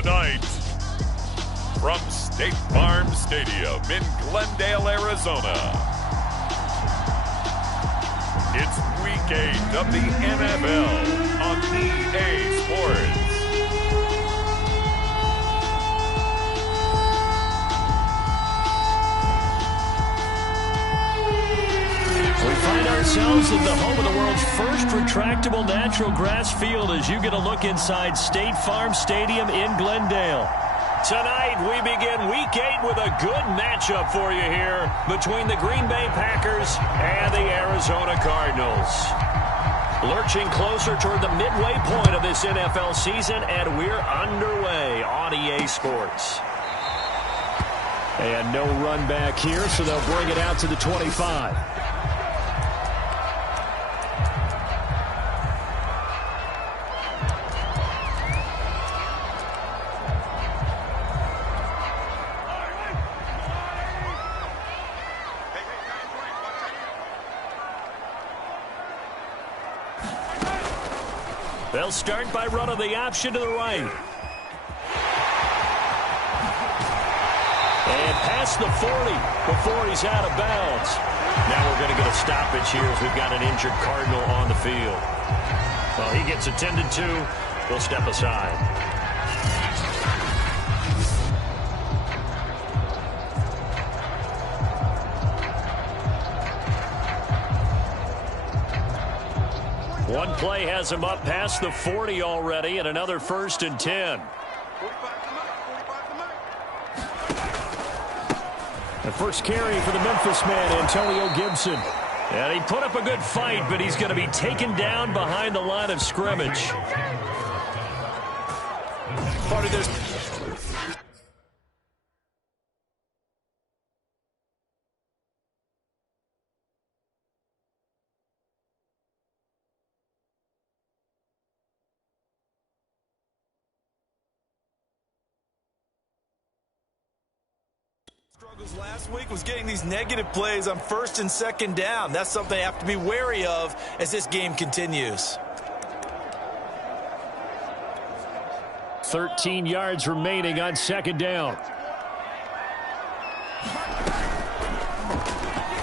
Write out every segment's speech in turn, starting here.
Tonight, from State Farm Stadium in Glendale, Arizona, it's Week 8 of the NFL on EA Sports. We find ourselves at the home of the world's first retractable natural grass field as you get a look inside State Farm Stadium in Glendale. Tonight, we begin Week 8 with a good matchup for you here between the Green Bay Packers and the Arizona Cardinals. Lurching closer toward the midway point of this NFL season, and we're underway on EA Sports. And no run back here, so they'll bring it out to the 25. They'll start by running the option to the right. And past the 40 before he's out of bounds. Now we're going to get a stoppage here as we've got an injured Cardinal on the field. Well, he gets attended to. We'll step aside. One play has him up past the 40 already, and another 1st and 10. The first carry for the Memphis man, Antonio Gibson. And he put up a good fight, but he's going to be taken down behind the line of scrimmage. Part of this. Struggles last week was getting these negative plays on 1st and 2nd down. That's something they have to be wary of as this game continues. 13 yards remaining on 2nd down.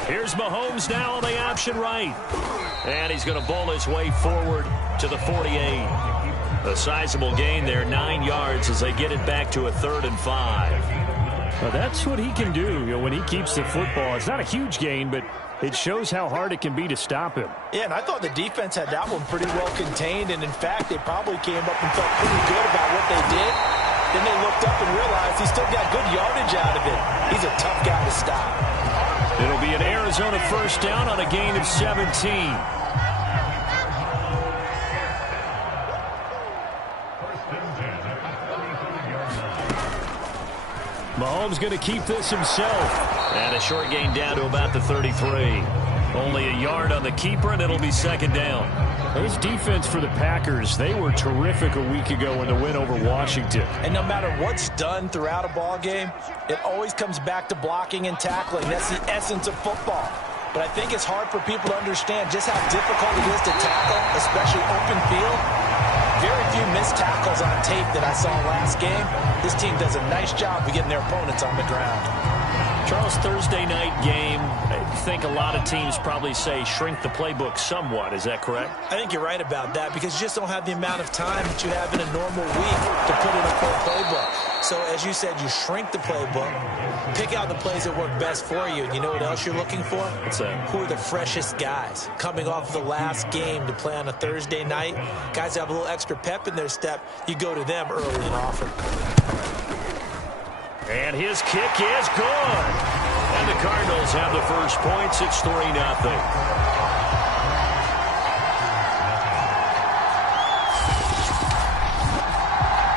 Here's Mahomes now on the option right. And he's going to bowl his way forward to the 48. A sizable gain there, 9 yards as they get it back to a 3rd and 5. Well, that's what he can do, when he keeps the football. It's not a huge gain, but it shows how hard it can be to stop him. Yeah, and I thought the defense had that one pretty well contained, and in fact, they probably came up and felt pretty good about what they did. Then they looked up and realized he still got good yardage out of it. He's a tough guy to stop. It'll be an Arizona 1st down on a gain of 17. Mahomes going to keep this himself. And a short gain down to about the 33. Only a yard on the keeper, and it'll be 2nd down. This defense for the Packers, they were terrific a week ago in the win over Washington. And no matter what's done throughout a ball game, it always comes back to blocking and tackling. That's the essence of football. But I think it's hard for people to understand just how difficult it is to tackle, especially open field. Very few missed tackles on tape that I saw last game. This team does a nice job of getting their opponents on the ground. Charles, Thursday night game, I think a lot of teams probably say shrink the playbook somewhat. Is that correct? I think you're right about that because you just don't have the amount of time that you have in a normal week to put in a full playbook. So, as you said, you shrink the playbook, pick out the plays that work best for you. And you know what else you're looking for? What's that? Who are the freshest guys coming off the last game to play on a Thursday night? Guys that have a little extra pep in their step, you go to them early and often. And his kick is good. And the Cardinals have the first points. It's 3-0.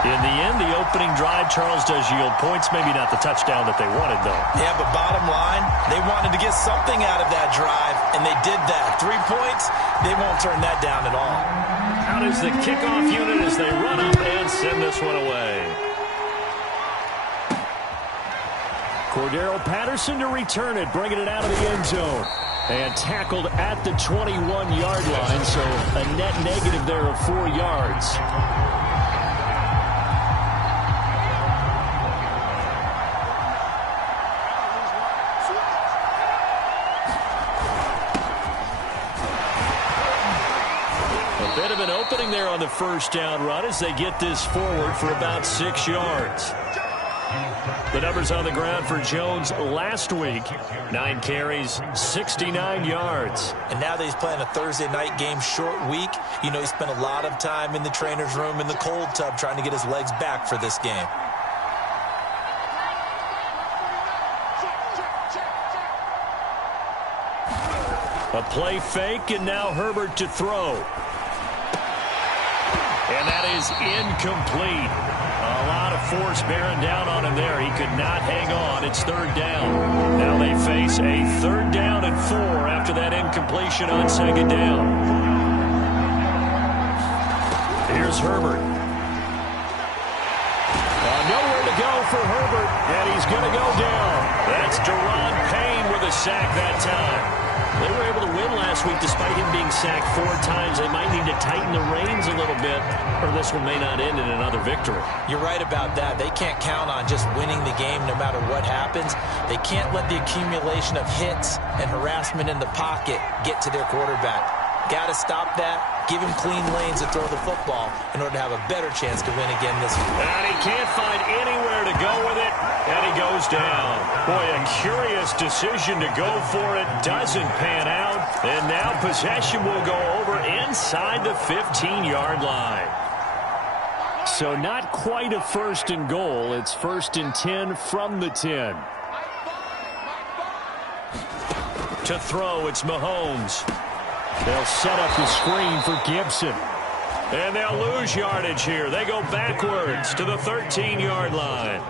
In the end, the opening drive, Charles, does yield points. Maybe not the touchdown that they wanted, though. Yeah, but bottom line, they wanted to get something out of that drive, and they did that. 3 points, they won't turn that down at all. Out is the kickoff unit as they run up and send this one away. Cordero Patterson to return it, bringing it out of the end zone. And tackled at the 21-yard line, so a net negative there of 4 yards. running there on the first down run as they get this forward for about 6 yards. The numbers on the ground for Jones last week: 9 carries, 69 yards. And now that he's playing a Thursday night game, short week, you know he spent a lot of time in the trainer's room in the cold tub trying to get his legs back for this game. A play fake, and now Herbert to throw. And that is incomplete. A lot of force bearing down on him there. He could not hang on. It's third down. Now they face a 3rd down and 4 after that incompletion on 2nd down. Here's Herbert. Nowhere to go for Herbert, and he's going to go down. That's Deron Payne with a sack that time. They were able to win last week despite him being sacked 4 times. They might need to tighten the reins a little bit, or this one may not end in another victory. You're right about that. They can't count on just winning the game no matter what happens. They can't let the accumulation of hits and harassment in the pocket get to their quarterback. Got to stop that. Give him clean lanes to throw the football in order to have a better chance to win again this week. And he can't find anywhere to go with it, and he goes down. Boy, a curious decision to go for it. Doesn't pan out, and now possession will go over inside the 15-yard line. So not quite a 1st and goal. It's 1st and 10 from the 10. To throw, it's Mahomes. They'll set up the screen for Gibson. And they'll lose yardage here. They go backwards to the 13-yard line.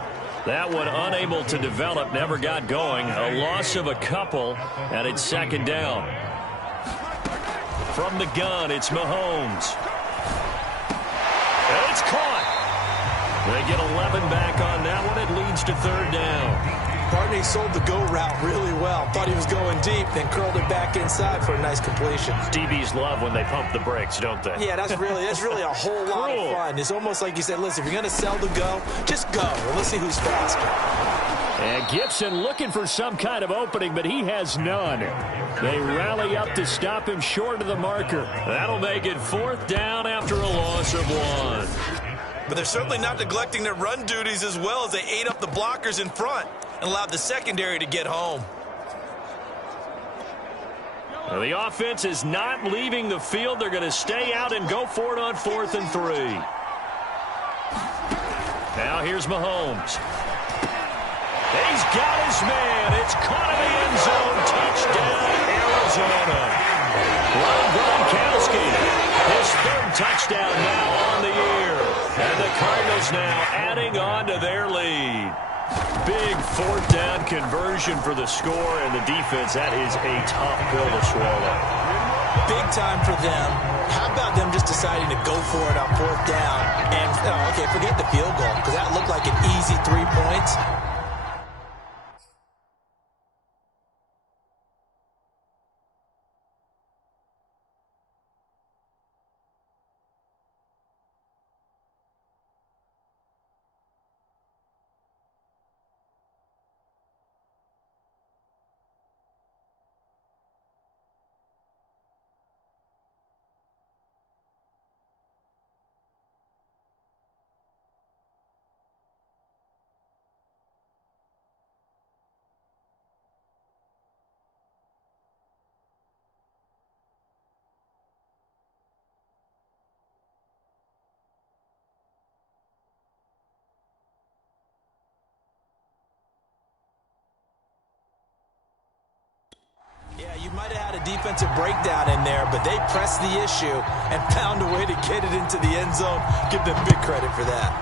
That one unable to develop, never got going. A loss of a couple, and it's 2nd down. From the gun, it's Mahomes. And it's caught. They get 11 back on that one. It leads to 3rd down. Partney sold the go route really well. Thought he was going deep, then curled it back inside for a nice completion. DBs love when they pump the brakes, don't they? Yeah, that's really a whole lot of fun. It's almost like you said, listen, if you're going to sell the go, just go. And let's see who's faster. And Gibson looking for some kind of opening, but he has none. They rally up to stop him short of the marker. That'll make it 4th down after a loss of 1. But they're certainly not neglecting their run duties as well as they ate up the blockers in front and allowed the secondary to get home. Well, the offense is not leaving the field. They're going to stay out and go for it on 4th and 3. Now here's Mahomes. He's got his man. It's caught in the end zone. Touchdown, Arizona. Rob Gronkowski, his 3rd touchdown now on the year. And the Cardinals now adding on to their lead. Big 4th down conversion for the score, and the defense, that is a tough pill to swallow. Big time for them. How about them just deciding to go for it on 4th down? And, okay, forget the field goal, because that looked like an easy 3 points. Yeah, you might have had a defensive breakdown in there, but they pressed the issue and found a way to get it into the end zone. Give them big credit for that.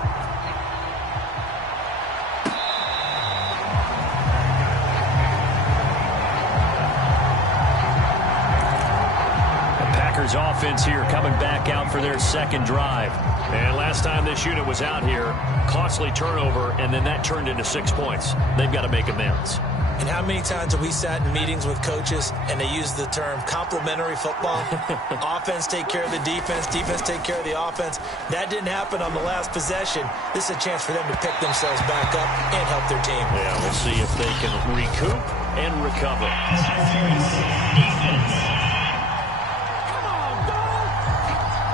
The Packers offense here coming back out for their 2nd drive. And last time this unit was out here, costly turnover, and then that turned into 6 points. They've got to make amends. And how many times have we sat in meetings with coaches and they use the term complementary football? Offense take care of the defense, defense take care of the offense. That didn't happen on the last possession. This is a chance for them to pick themselves back up and help their team. Yeah, we'll see if they can recoup and recover.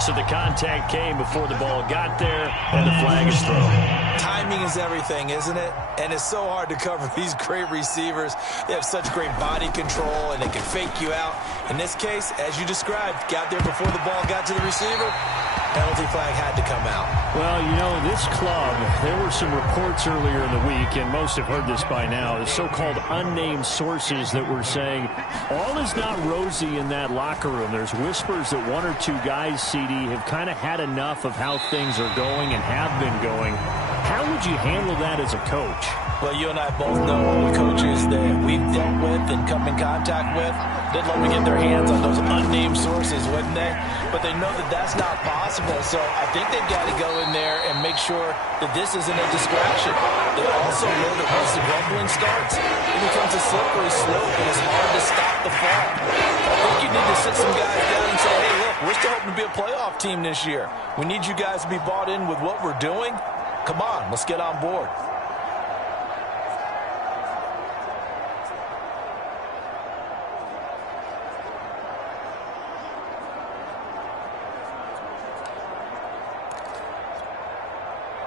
So the contact came before the ball got there, and the flag is thrown. Timing is everything, isn't it? And it's so hard to cover these great receivers. They have such great body control, and they can fake you out. In this case, as you described, got there before the ball got to the receiver. Penalty flag had to come out. Well, you know, this club, there were some reports earlier in the week, and most have heard this by now, the so-called unnamed sources that were saying all is not rosy in that locker room. There's whispers that one or two guys, CD, have kind of had enough of how things are going and have been going. How would you handle that as a coach? Well, you and I both know the coaches that we've dealt with and come in contact with. They'd love to get their hands on those unnamed sources, wouldn't they? But they know that that's not possible, so I think they've got to go in there and make sure that this isn't a distraction. They also know that once the rumbling starts, it becomes a slippery slope, and it's hard to stop the fall. I think you need to sit some guys down and say, hey, look, we're still hoping to be a playoff team this year. We need you guys to be bought in with what we're doing. Come on, let's get on board.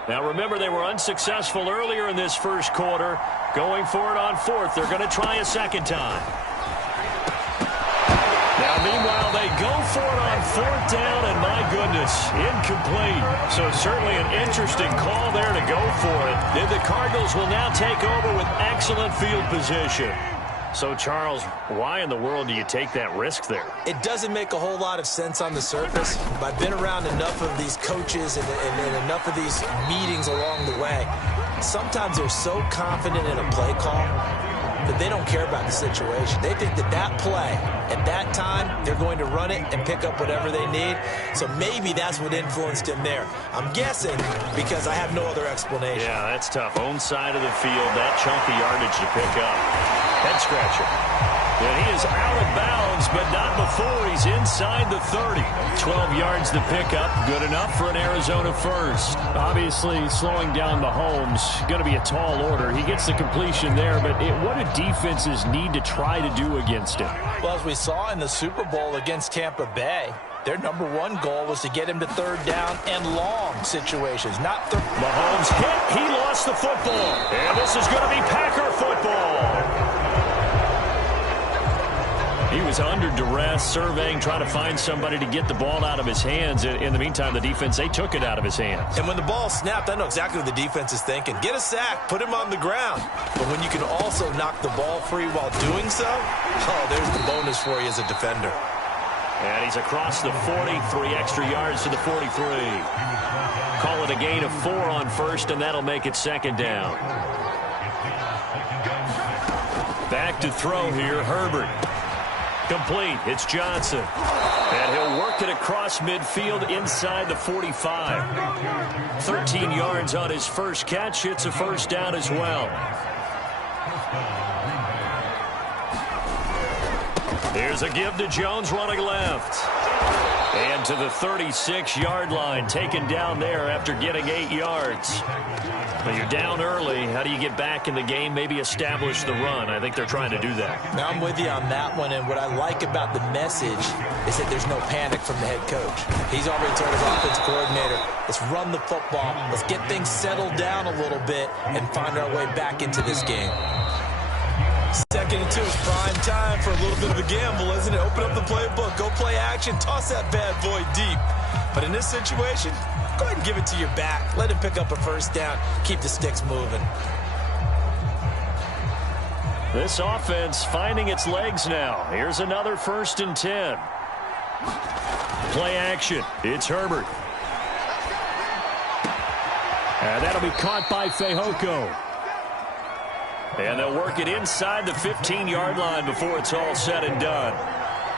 Now, remember, they were unsuccessful earlier in this first quarter. Going for it on fourth. They're going to try a second time. Now, meanwhile, they go for it on fourth down, and my goodness, incomplete. So certainly an interesting call there to go for it. Then the Cardinals will now take over with excellent field position. So, Charles, why in the world do you take that risk there? It doesn't make a whole lot of sense on the surface, but I've been around enough of these coaches and enough of these meetings along the way. Sometimes they're so confident in a play call that they don't care about the situation. They think that that play, at that time, they're going to run it and pick up whatever they need. So maybe that's what influenced him there. I'm guessing because I have no other explanation. Yeah, that's tough. Own side of the field, that chunk of yardage to pick up. Head scratcher. And he is out of bounds, but not before he's inside the 30. 12 yards to pick up. Good enough for an Arizona first. Obviously, slowing down Mahomes, going to be a tall order. He gets the completion there, but what do defenses need to try to do against him? Well, as we saw in the Super Bowl against Tampa Bay, their number one goal was to get him to third down and long situations, not third. Mahomes hit. He lost the football. And this is going to be Packer football. He was under duress, surveying, trying to find somebody to get the ball out of his hands. In the meantime, the defense, they took it out of his hands. And when the ball snapped, I know exactly what the defense is thinking. Get a sack, put him on the ground. But when you can also knock the ball free while doing so, oh, there's the bonus for you as a defender. And he's across the 40, 3 extra yards to the 43. Call it a gain of 4 on first, and that'll make it second down. Back to throw here, Herbert. Complete. It's Johnson. And he'll work it across midfield inside the 45. 13 yards on his first catch. It's a first down as well. Here's a give to Jones running left. And to the 36-yard line, taken down there after getting 8 yards. Well, you're down early. How do you get back in the game, maybe establish the run? I think they're trying to do that. Now, I'm with you on that one, and what I like about the message is that there's no panic from the head coach. He's already told his offensive coordinator, let's run the football, let's get things settled down a little bit and find our way back into this game. Second and 2 is prime time for a little bit of a gamble, isn't it? Open up the playbook, go play action, toss that bad boy deep. But in this situation, go ahead and give it to your back. Let him pick up a first down. Keep the sticks moving. This offense finding its legs now. Here's another 1st and 10. Play action. It's Herbert. And that'll be caught by Fehoko. And they'll work it inside the 15-yard line before it's all said and done.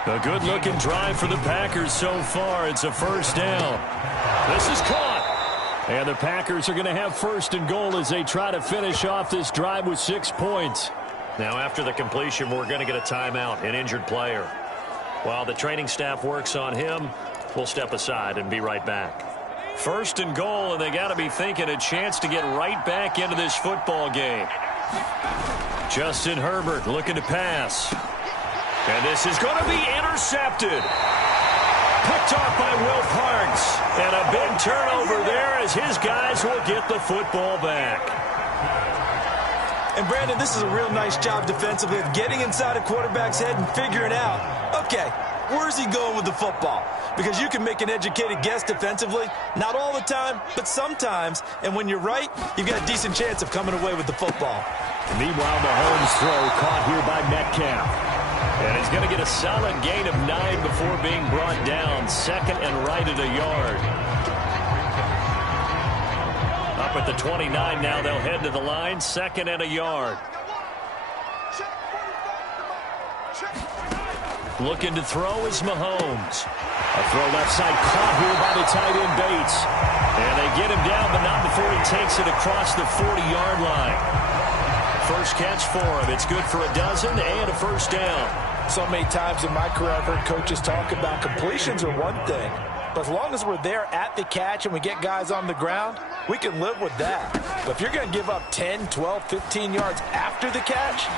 A good-looking drive for the Packers so far. It's a first down. This is caught. And the Packers are going to have 1st and goal as they try to finish off this drive with 6 points. Now, after the completion, we're going to get a timeout, an injured player. While the training staff works on him, we'll step aside and be right back. 1st and goal, and they got to be thinking a chance to get right back into this football game. Justin Herbert looking to pass. And this is going to be intercepted. Picked off by Will Parks. And a big turnover there as his guys will get the football back. And, Brandon, this is a real nice job defensively of getting inside a quarterback's head and figuring out, okay, where's he going with the football? Because you can make an educated guess defensively. Not all the time, but sometimes. And when you're right, you've got a decent chance of coming away with the football. Meanwhile, Mahomes' throw caught here by Metcalf. And he's going to get a solid gain of 9 before being brought down. Second and right at a yard. Up at the 29 now, they'll head to the line. Second and a yard. Looking to throw is Mahomes. A throw left side caught here by the tight end Bates. And they get him down, but not before he takes it across the 40-yard line. First catch for him. It's good for a dozen and a first down. So many times in my career I've heard coaches talk about completions are one thing. But as long as we're there at the catch and we get guys on the ground, we can live with that. But if you're going to give up 10, 12, 15 yards after the catch,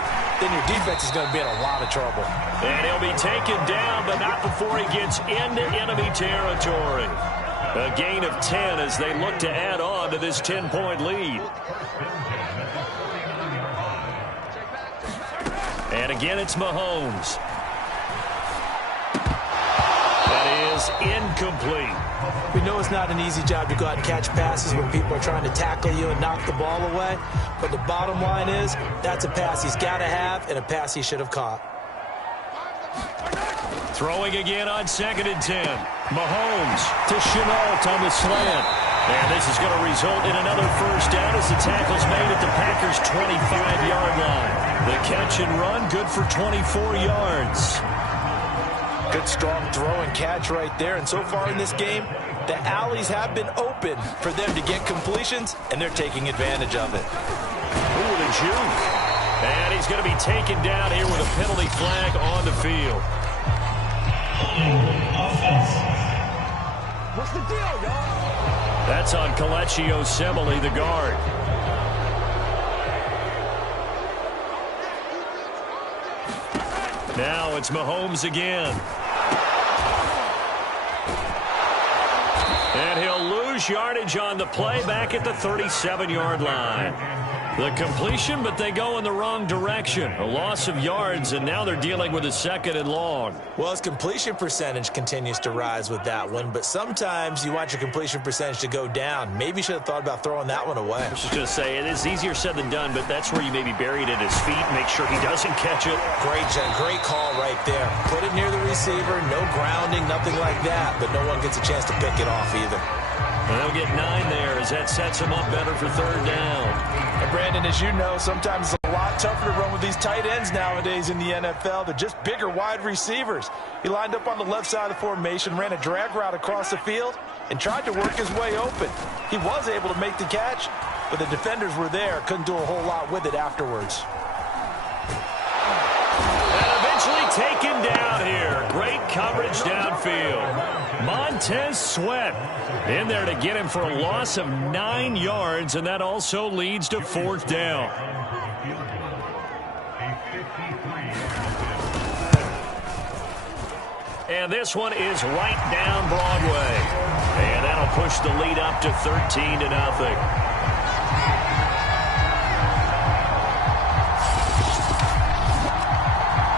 then your defense is going to be in a lot of trouble. And he'll be taken down, but not before he gets into enemy territory. A gain of 10 as they look to add on to this 10-point lead. And again, it's Mahomes. That is incomplete. We know it's not an easy job to go out and catch passes when people are trying to tackle you and knock the ball away. But the bottom line is, that's a pass he's got to have and a pass he should have caught. Throwing again on 2nd and 10. Mahomes to Chenault on the slant. And this is going to result in another first down as the tackle's made at the Packers' 25-yard line. The catch and run, good for 24 yards. Good, strong throw and catch right there. And so far in this game, the alleys have been open for them to get completions, and they're taking advantage of it. Ooh, the juke. And he's going to be taken down here with a penalty flag on the field. What's the deal, y'all? That's on Kelechi Osemele, the guard. Now it's Mahomes again. And he'll lose yardage on the play back at the 37-yard line. The completion, but they go in the wrong direction. A loss of yards, and now they're dealing with a 2nd and long. Well, his completion percentage continues to rise with that one, but sometimes you want your completion percentage to go down. Maybe you should have thought about throwing that one away. I was just going to say, it is easier said than done, but that's where you maybe bury it at his feet, make sure he doesn't catch it. Great call right there. Put it near the receiver, no grounding, nothing like that, but no one gets a chance to pick it off either. And they'll get 9 there as that sets them up better for 3rd down. And Brandon, as you know, sometimes it's a lot tougher to run with these tight ends nowadays in the NFL. They're just bigger wide receivers. He lined up on the left side of the formation, ran a drag route across the field, and tried to work his way open. He was able to make the catch, but the defenders were there, couldn't do a whole lot with it afterwards. And eventually taken down here. Great coverage downfield. Montez Sweat in there to get him for a loss of 9 yards, and that also leads to 4th down. And this one is right down Broadway. And that'll push the lead up to 13-0.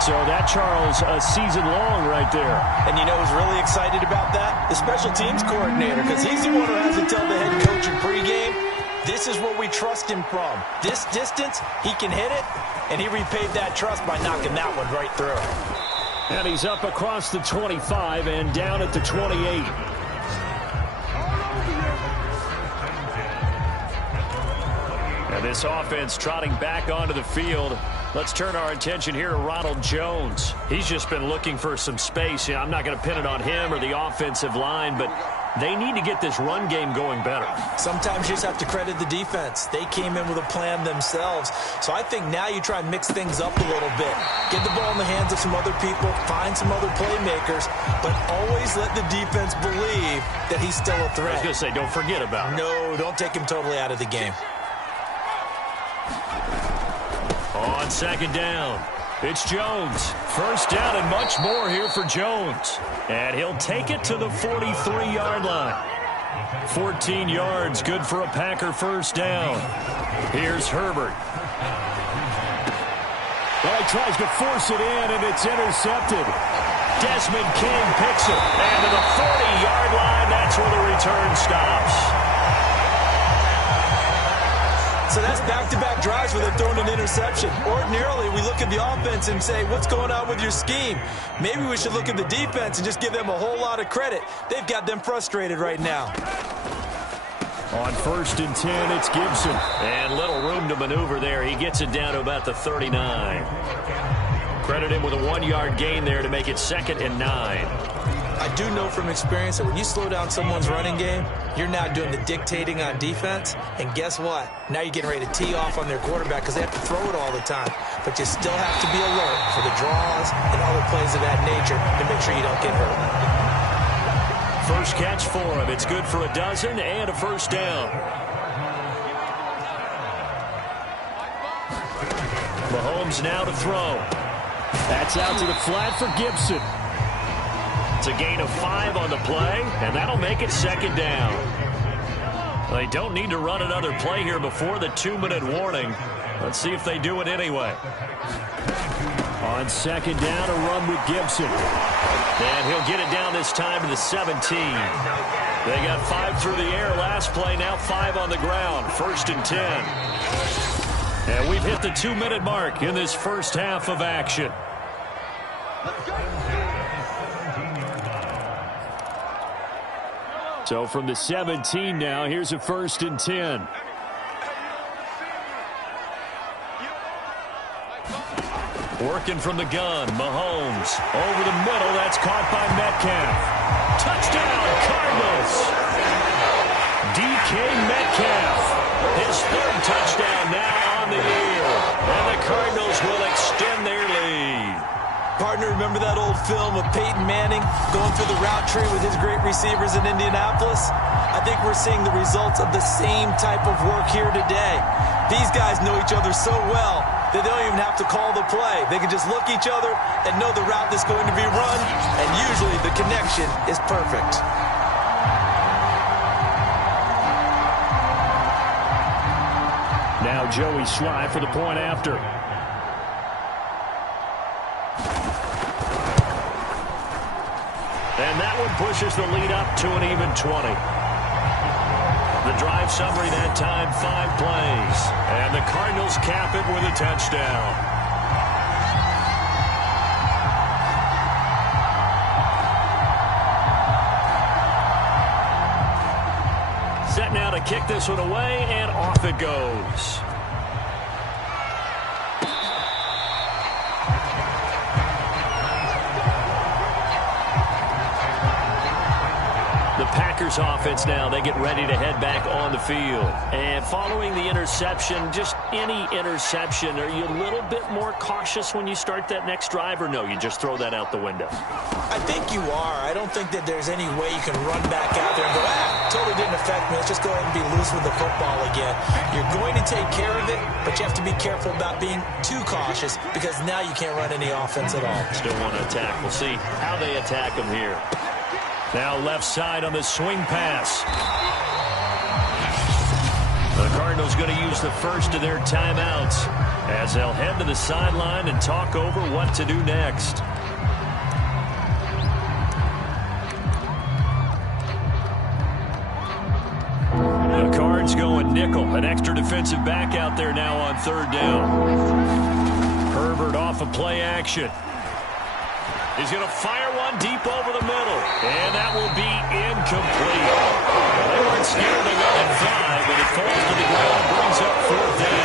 So that, Charles, a season long right there. And you know who's really excited about that? The special teams coordinator, because he's the one who has to tell the head coach in pregame, this is what we trust him from. This distance, he can hit it, and he repaid that trust by knocking that one right through. And he's up across the 25 and down at the 28. And this offense trotting back onto the field. Let's turn our attention here to Ronald Jones. He's just been looking for some space. I'm not going to pin it on him or the offensive line, but they need to get this run game going better. Sometimes you just have to credit the defense. They came in with a plan themselves. So I think now you try and mix things up a little bit. Get the ball in the hands of some other people, find some other playmakers, but always let the defense believe that he's still a threat. I was going to say, don't forget about it. No, don't take him totally out of the game. On 2nd down. It's Jones. First down and much more here for Jones. And he'll take it to the 43-yard line. 14 yards, good for a Packer first down. Here's Herbert. Well, he tries to force it in, and it's intercepted. Desmond King picks it. And to the 40-yard line, that's where the return stops. So that's back-to-back drives where they're throwing an interception. Ordinarily, we look at the offense and say, what's going on with your scheme? Maybe we should look at the defense and just give them a whole lot of credit. They've got them frustrated right now. On 1st and 10, it's Gibson. And little room to maneuver there. He gets it down to about the 39. Credit him with a 1-yard gain there to make it 2nd and 9. I do know from experience that when you slow down someone's running game, you're now doing the dictating on defense. And guess what? Now you're getting ready to tee off on their quarterback because they have to throw it all the time. But you still have to be alert for the draws and other plays of that nature to make sure you don't get hurt. First catch for him. It's good for a dozen and a first down. Mahomes now to throw. That's out to the flat for Gibson. It's a gain of 5 on the play, and that'll make it 2nd down. They don't need to run another play here before the 2-minute warning. Let's see if they do it anyway. On 2nd down, a run with Gibson. And he'll get it down this time to the 17. They got 5 through the air last play, now 5 on the ground. 1st and 10. And we've hit the 2-minute mark in this first half of action. So from the 17 now, here's a 1st and 10. Working from the gun, Mahomes. Over the middle, that's caught by Metcalf. Touchdown, Cardinals! DK Metcalf. His 3rd touchdown now on the year. And the Cardinals will extend their lead. Partner, remember that old film of Peyton Manning going through the route tree with his great receivers in Indianapolis? I think we're seeing the results of the same type of work here today. These guys know each other so well that they don't even have to call the play. They can just look each other and know the route that's going to be run, and usually the connection is perfect. Now Joey Sly for the point after. And that one pushes the lead up to an even 20. The drive summary that time, 5 plays. And the Cardinals cap it with a touchdown. Set now to kick this one away, and off it goes. Packers offense now, they get ready to head back on the field. And following the interception, just any interception, are you a little bit more cautious when you start that next drive, or no, you just throw that out the window? I think you are. I don't think that there's any way you can run back out there and go, totally didn't affect me. Let's just go ahead and be loose with the football again. You're going to take care of it, but you have to be careful about being too cautious because now you can't run any offense at all. Still want to attack. We'll see how they attack them here. Now left side on the swing pass. The Cardinals going to use the first of their timeouts as they'll head to the sideline and talk over what to do next. The Cards going nickel. An extra defensive back out there now on 3rd down. Herbert off of play action. He's going to fire one deep over the middle. And that will be incomplete. They weren't scared to go at 5, but it falls to the ground and brings up 4th down.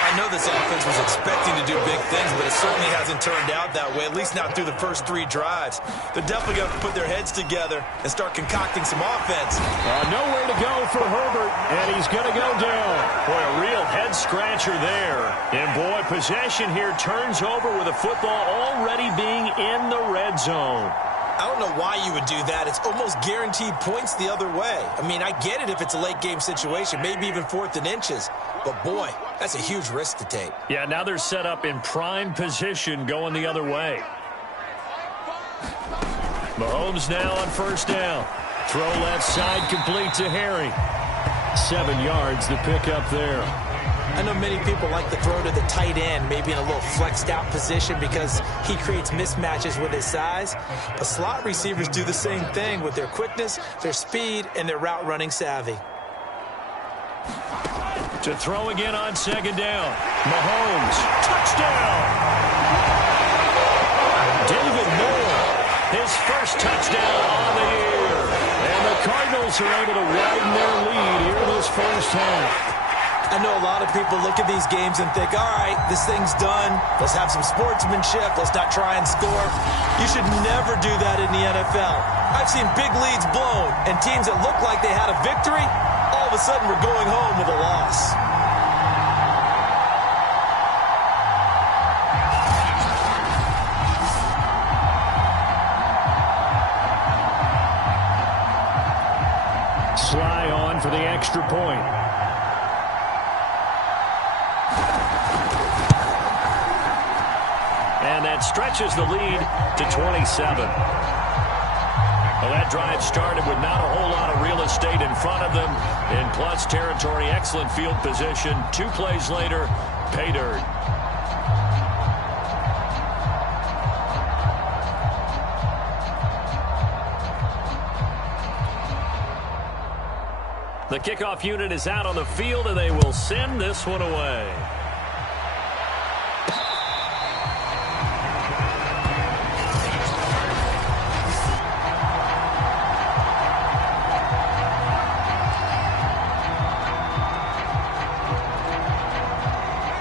I know this offense was expecting to do big things, but it certainly hasn't turned out that way, at least not through the first 3 drives. They're definitely going to put their heads together and start concocting some offense. Nowhere to go for Herbert, and he's going to go down. Boy, a real head-scratcher there. And, boy, possession here turns over with the football already being in the red zone. I don't don't know why you would do that. It's almost guaranteed points the other way. I mean, I get it if it's a late-game situation, maybe even 4th and inches. But, boy, that's a huge risk to take. Yeah, now they're set up in prime position going the other way. Mahomes now on first down. Throw left side complete to Harry. 7 yards the pickup there. I know many people like to throw to the tight end, maybe in a little flexed out position because he creates mismatches with his size. But slot receivers do the same thing with their quickness, their speed, and their route running savvy. To throw again on second down. Mahomes, touchdown! David Moore, his first touchdown on the year. And the Cardinals are able to widen their lead here in this first half. I know a lot of people look at these games and think, all right, this thing's done. Let's have some sportsmanship. Let's not try and score. You should never do that in the NFL. I've seen big leads blown, and teams that looked like they had a victory, all of a sudden were going home with a loss. Sly on for the extra point. And that stretches the lead to 27. Well, that drive started with not a whole lot of real estate in front of them. In plus territory, excellent field position. 2 plays later, pay dirt. The kickoff unit is out on the field, and they will send this one away.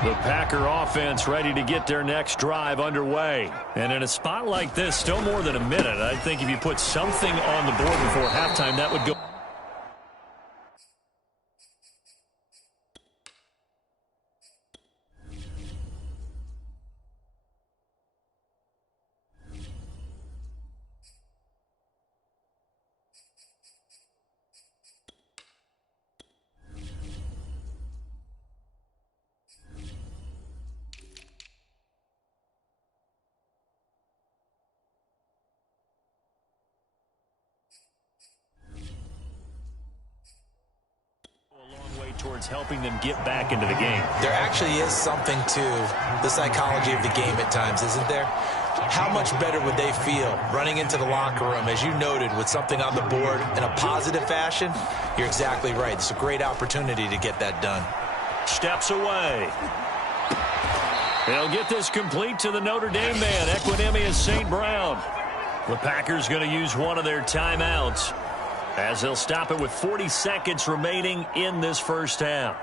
The Packer offense ready to get their next drive underway. And in a spot like this, still more than a minute, I think if you put something on the board before halftime, that would go. Towards helping them get back into the game. There actually is something to the psychology of the game at times, isn't there? How much better would they feel running into the locker room, as you noted, with something on the board in a positive fashion? You're exactly right. It's a great opportunity to get that done. Steps away. They'll get this complete to the Notre Dame man, Equinemius St. Brown. The Packers going to use one of their timeouts, as they'll stop it with 40 seconds remaining in this first half.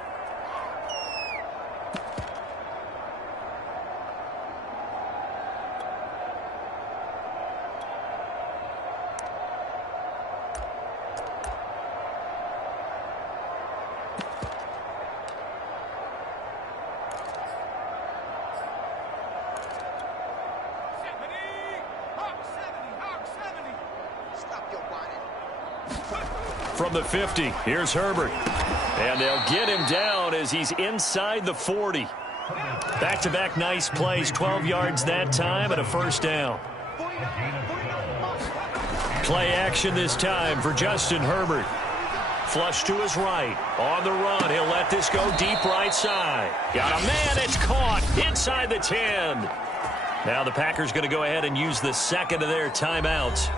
From the 50, here's Herbert. And they'll get him down as he's inside the 40. Back-to-back nice plays, 12 yards that time and a first down. Play action this time for Justin Herbert. Flush to his right. On the run, he'll let this go deep right side. Got a man, it's caught inside the 10. Now the Packers going to go ahead and use the second of their timeouts,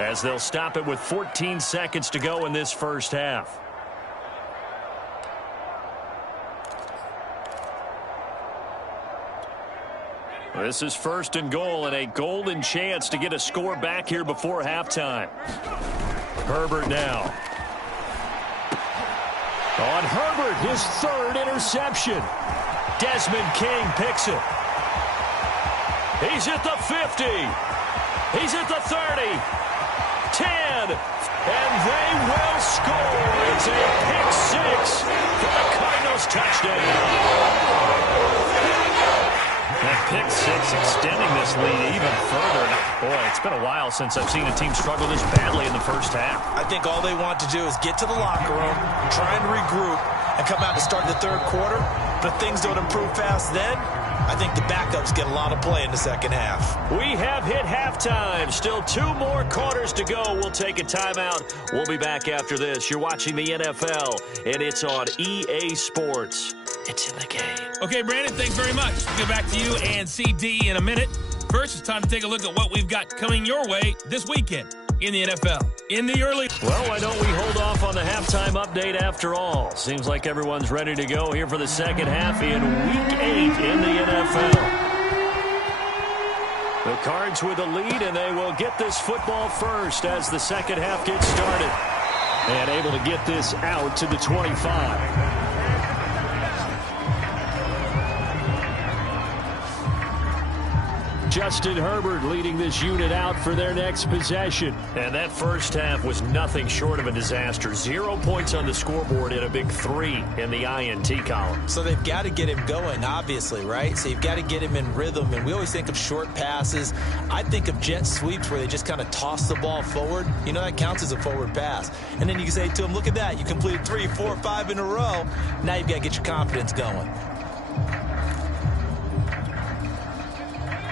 as they'll stop it with 14 seconds to go in this first half. This is first and goal, and a golden chance to get a score back here before halftime. Herbert now. On Herbert, his third interception. Desmond King picks it. He's at the 50. He's at the 30. 10, and they will score. It's a pick six for the Cardinals touchdown. That pick six, extending this lead even further. Boy, it's been a while since I've seen a team struggle this badly in the first half. I think all they want to do is get to the locker room, try and regroup, and come out to start the third quarter. But if things don't improve fast then, I think the backups get a lot of play in the second half. We have hit halftime. Still 2 more quarters to go. We'll take a timeout. We'll be back after this. You're watching the NFL, and it's on EA Sports. It's in the game. Okay, Brandon, thanks very much. We'll get back to you and CD in a minute. First, it's time to take a look at what we've got coming your way this weekend in the NFL. In the early... Well, why don't we hold off on the halftime update after all? Seems like everyone's ready to go here for the second half in Week 8 in the NFL. The Cards with the lead, and they will get this football first as the second half gets started. And able to get this out to the 25. Justin Herbert leading this unit out for their next possession. And that first half was nothing short of a disaster. 0 points on the scoreboard and a big 3 in the INT column. So they've got to get him going, obviously, right? So you've got to get him in rhythm. And we always think of short passes. I think of jet sweeps where they just kind of toss the ball forward. You know, that counts as a forward pass. And then you can say to him, look at that. You completed 3, 4, 5 in a row. Now you've got to get your confidence going.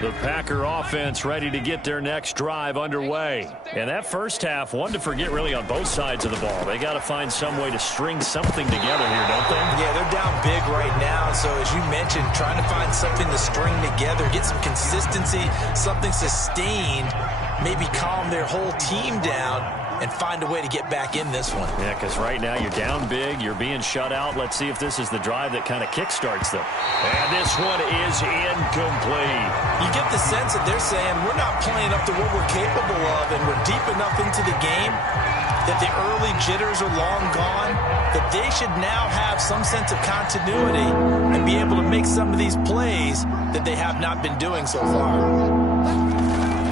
The Packer offense ready to get their next drive underway. And that first half, one to forget really on both sides of the ball. They got to find some way to string something together here, don't they? Yeah, they're down big right now. So as you mentioned, trying to find something to string together, get some consistency, something sustained, maybe calm their whole team down and find a way to get back in this one. Yeah, because right now you're down big, you're being shut out. Let's see if this is the drive that kind of kickstarts them. And this one is incomplete. You get the sense that they're saying, we're not playing up to what we're capable of, and we're deep enough into the game that the early jitters are long gone, that they should now have some sense of continuity and be able to make some of these plays that they have not been doing so far.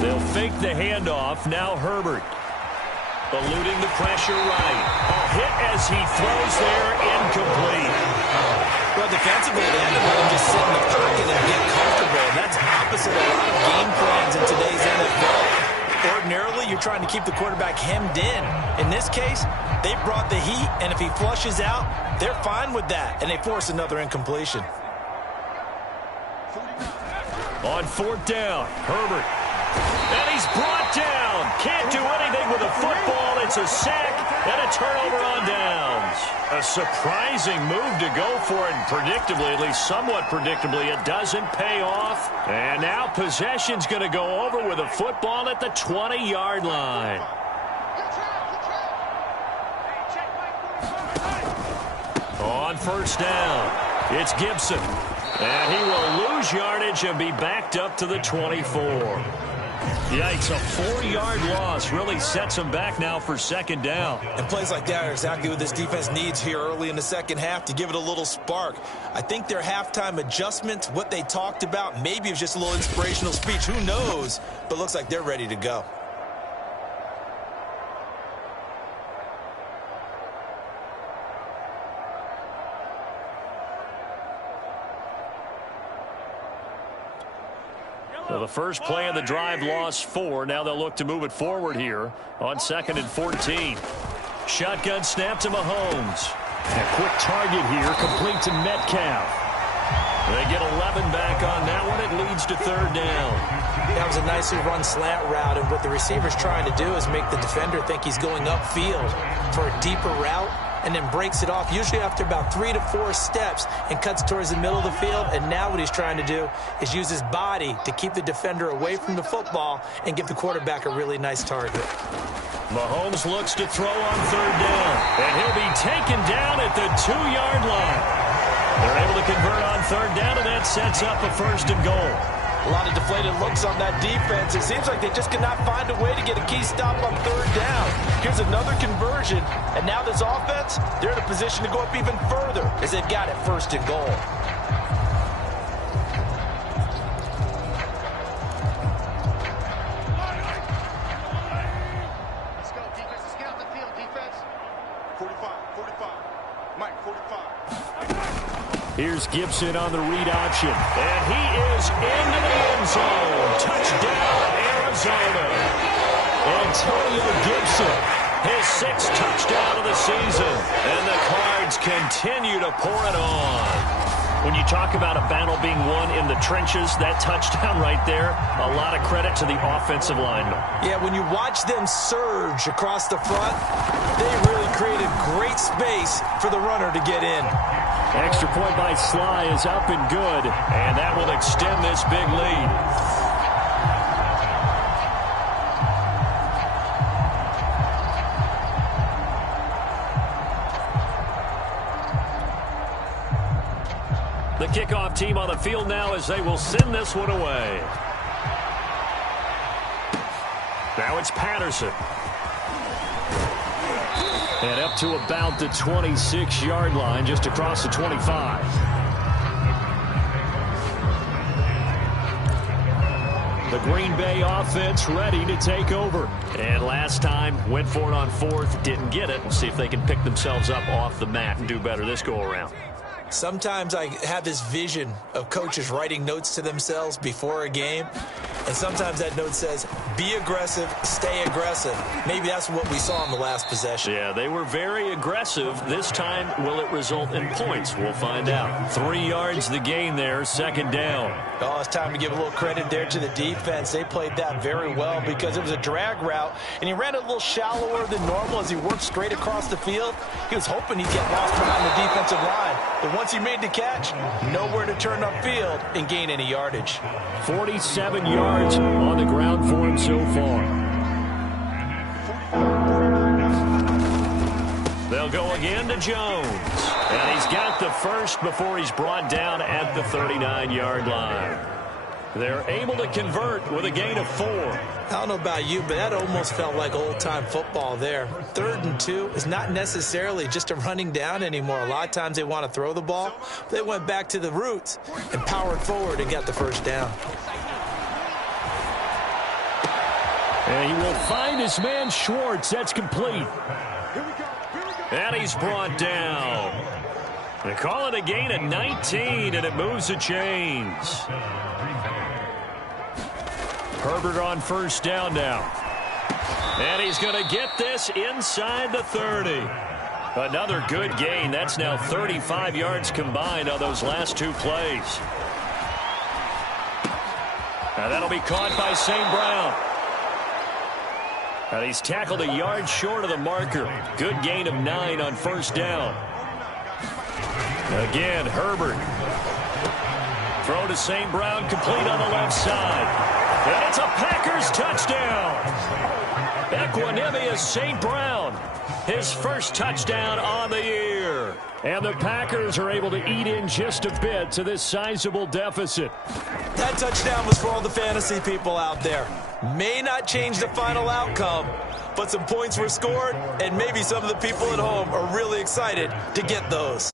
They'll fake the handoff. Now Herbert. Eluding the pressure right. A hit as he throws there, incomplete. Well, defensively, they had to let him just sit in the pocket and get comfortable. And that's opposite a lot of game plans in today's NFL. Ordinarily, you're trying to keep the quarterback hemmed in. In this case, they brought the heat, and if he flushes out, they're fine with that, and they force another incompletion. On 4th down, Herbert. And he's brought down. Can't do anything with a football. It's a sack and a turnover on downs. A surprising move to go for it. And predictably, at least somewhat predictably, it doesn't pay off. And now possession's going to go over with a football at the 20-yard line. On 1st down, it's Gibson. And he will lose yardage and be backed up to the 24. Yikes, a 4-yard loss really sets him back now for 2nd down. And plays like that are exactly what this defense needs here early in the second half to give it a little spark. I think their halftime adjustments, what they talked about, maybe it was just a little inspirational speech. Who knows? But looks like they're ready to go. So the first play of the drive lost 4. Now they'll look to move it forward here on 2nd and 14. Shotgun snap to Mahomes. A quick target here, complete to Metcalf. They get 11 back on that one. It leads to 3rd down. That was a nicely run slant route, and what the receiver's trying to do is make the defender think he's going upfield for a deeper route, and then breaks it off, usually after about 3 to 4 steps, and cuts towards the middle of the field. And now what he's trying to do is use his body to keep the defender away from the football and give the quarterback a really nice target. Mahomes looks to throw on 3rd down, and he'll be taken down at the 2-yard line. They're able to convert on 3rd down, and that sets up a 1st and goal. A lot of deflated looks on that defense. It seems like they just cannot find a way to get a key stop on 3rd down. Here's another conversion, and now this offense, they're in a position to go up even further as they've got it 1st and goal. Let's go, defense. Let's get out the field, defense. 45, 45. Mike, 45. Here's Gibson on the read option. And he is into the end zone. Touchdown, Arizona. Antonio Gibson, his 6th touchdown of the season. And the Cards continue to pour it on. When you talk about a battle being won in the trenches, that touchdown right there, a lot of credit to the offensive lineman. Yeah, when you watch them surge across the front, they really created great space for the runner to get in. Extra point by Sly is up and good, and that will extend this big lead. The kickoff team on the field now as they will send this one away. Now it's Patterson. And up to about the 26-yard line, just across the 25. The Green Bay offense ready to take over. And last time, went for it on 4th, didn't get it. We'll see if they can pick themselves up off the mat and do better this go-around. Sometimes I have this vision of coaches writing notes to themselves before a game, and sometimes that note says, be aggressive, stay aggressive. Maybe that's what we saw in the last possession. Yeah, they were very aggressive. This time, will it result in points? We'll find out. 3 yards the gain there, 2nd down. Oh, it's time to give a little credit there to the defense. They played that very well because it was a drag route, and he ran it a little shallower than normal as he worked straight across the field. He was hoping he'd get lost behind the defensive line. But once he made the catch, nowhere to turn upfield and gain any yardage. 47 yards on the ground for him so far. They'll go again to Jones. And he's got the first before he's brought down at the 39-yard line. They're able to convert with a gain of 4. I don't know about you, but that almost felt like old-time football there. 3rd and 2 is not necessarily just a running down anymore. A lot of times they want to throw the ball. They went back to the roots and powered forward and got the 1st down. And he will find his man Schwartz. That's complete. And he's brought down. They call it a gain of 19, and it moves the chains. Herbert on 1st down now. And he's going to get this inside the 30. Another good gain. That's now 35 yards combined on those last 2 plays. And that'll be caught by St. Brown. And he's tackled a yard short of the marker. Good gain of 9 on 1st down. Again, Herbert. Throw to St. Brown, complete on the left side. And it's a Packers touchdown. Equanimous St. Brown, his 1st touchdown on the year. And the Packers are able to eat in just a bit to this sizable deficit. That touchdown was for all the fantasy people out there. May not change the final outcome, but some points were scored, and maybe some of the people at home are really excited to get those.